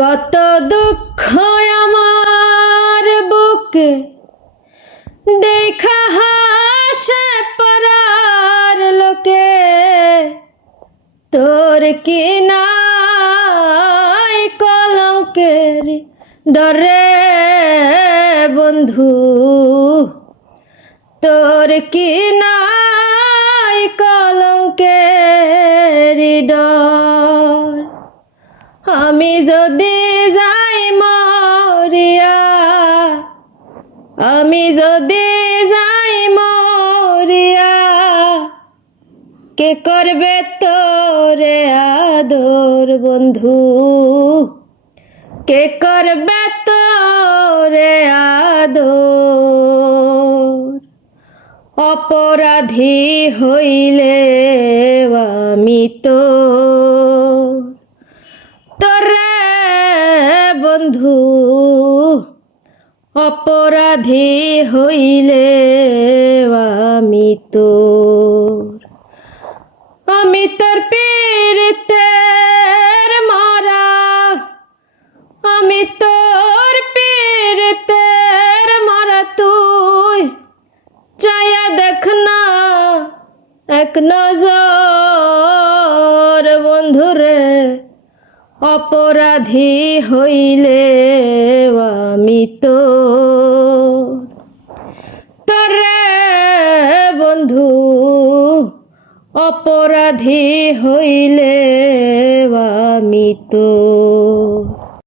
কত দুঃখ আমার বুকে দেখা হাসে পারার লোকে, তোর কি নাই কলঙ্কের ডরে বন্ধু, তোর কি নাই কলঙ্কের ডর। আমি যদি যাই মরিয়া, আমি যদি যাই মরিয়া, কে করবে তোরে আদর বন্ধু, কে করবে তোরে আদর। অপরাধী হইলে আমি তো তোরে বন্ধু, অপরাধী হইলে আমি তোর। আমি তোর পীড়িতের মরা, আমি তোর পীড়িতের মরা, তুই চায়া দেখ না এক নজর বন্ধুরে। অপরাধী হইলে আমি তোরে বন্ধু, অপরাধী হইলে আমি তোর।